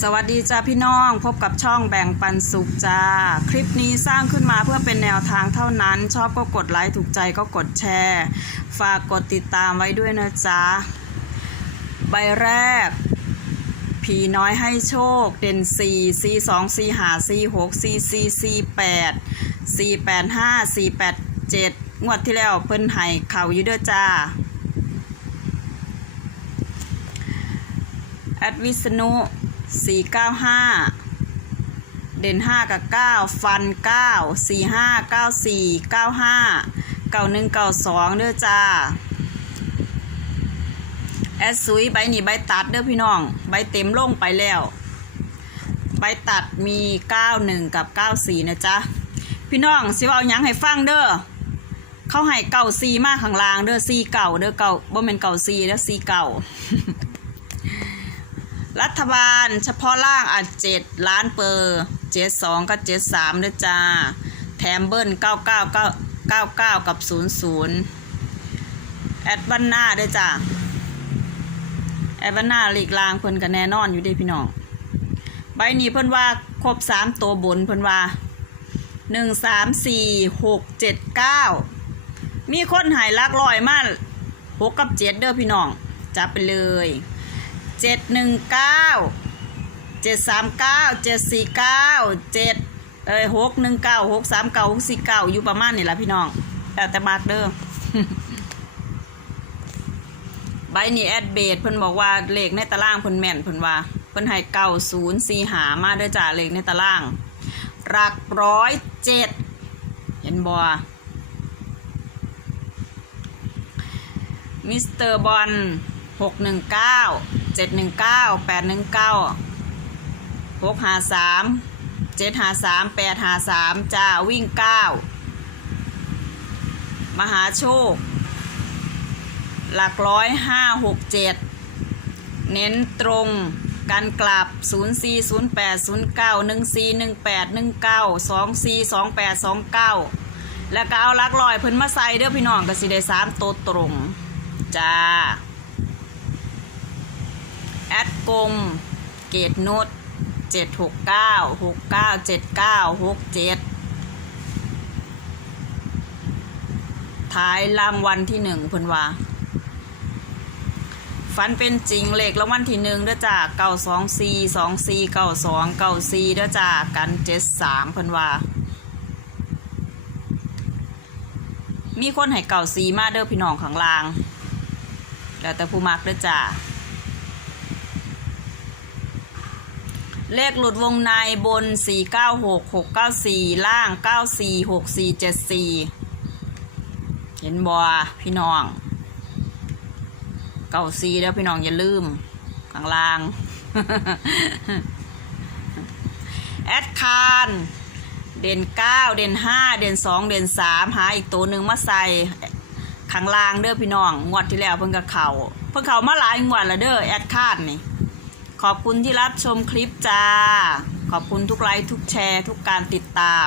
สวัสดีจ้าพี่น้องพบกับช่องแบ่งปันสุขจ้า คลิปนี้สร้างขึ้นมาเพื่อเป็นแนวทางเท่านั้น ชอบก็กดไลค์ถูกใจก็กดแชร์ ฝากกดติดตามไว้ด้วยนะจ๊ะใบแรก ผีน้อยให้โชค เด่น4 4 2 4 5 4 6 4 4 4 8 4 8 5 4 8 7 งวดที่แล้วเพิ่นให้เข่าอยู่เด้อจ้าแอดวิษณุ 495เก้าห้าเด่น5กับ9ฟัน9 45 94 95 91 92เก้าห้าเก่าหนึ่งเก่าสองเด้อจ้าแอดซุยใบนี่ใบตัดเด้อพี่น้อง ใบเต็มลงไปแล้ว ใบตัดมี 91 กับ 94 นะจ๊ะ พี่น้องสิวเอายังให้ฟังเด้อเขาให้เก่าซีมากข้างล่างเด้อซีเก่าเด้อเก่าบ่แม่นเก่าซีเด้อซีเก่า รัฐบาลเฉพาะล่างอะเจ็ดล้านเปอร์เจ็ดสองกับเจ็ดสามด้วยจ้า แถมเบิ้ลเก้าเก้าเก้าเก้าเก้ากับศูนย์ศูนย์แอดบันหน้าด้วยจ้าแอดบันหน้าหลีกลางเพิ่นกันแน่นอนอยู่ด้พี่น้องใบนี้เพิ่นว่าครบสามตัวบนเพิ่นว่าหนึ่งสามสี่หกเจ็ดเก้ามีคนหายลักลอยมาหกกับเจ็ดเด้อพี่น้องจับไปเลย เจ็ดหนึ่งเก้าเจ็ดสามเก้าเจ็ดสี่เก้าเจ็ดเอ้ยหกหนึ่งเก้าหกสามเก้าหกสี่เก้าอยู่ประมาณนี่แหละพี่น้องแต่แต่มากเด้อใบนี้แอดเบดเพิ่นบอกว่าเลขในตารางเพิ่นแม่นเพิ่นว่าเพิ่นให้เก้าศูนย์สี่หามาด้อจ้าเลขในตารางหลักร้อยเจ็ดเห็นบ่มิสเตอร์บอลหกหนึ่งเก้า เจ็ดหนึ่งเก้าแปดหนึ่งเก้าหกหาสามเจ็ดหาสามแปดหาสามจ้าวิ่งเก้ามหาโชค หลักร้อยห้าหกเจ็ดเน้นตรงการกลับ 0 4 0 8 0 9 1 4 1 8 1 9 2 4 2 8 2 9 แล้วก็เอาลักลอยเพิ่นมาใส่เด้อพี่น้องก็สิได้สามตัวตรง จ้า แอดกลมเกตโนด769 69 79 67ท้ายรางวัลที่หนึ่งเพิ่นว่าฝันเป็นจริงเลขรางวัลที่หนึ่งด้อจ้าเก้าสองสี่สองสี่เก้าสองเก้าสี่ด้อจ้ากันเจ็ดสามเพิ่นว่ามีคนให้เก่าสีมาเด้อพี่น้องข้างล่าง แล้วแต่ผู้มักด้อจ้า เลขหลุดวงในบน 496 694 ล่าง 94 64 74 เห็นบ่พี่น้องเก่าซีแล้วพี่น้องอย่าลืมข้างล่าง แอดคานเด่น9เด่น5เด่น2เด่น3หาอีกตัวหนึ่งมาใส่ข้างล่างเด้อพี่น้องงวดที่แล้วเพิ่งกับเขาเพิ่งเข่ามาหลายงวดแล้วเด้อแอดคานนี่ ขอบคุณที่รับชมคลิปจ้า ขอบคุณทุกไลค์ทุกแชร์ ทุกการติดตาม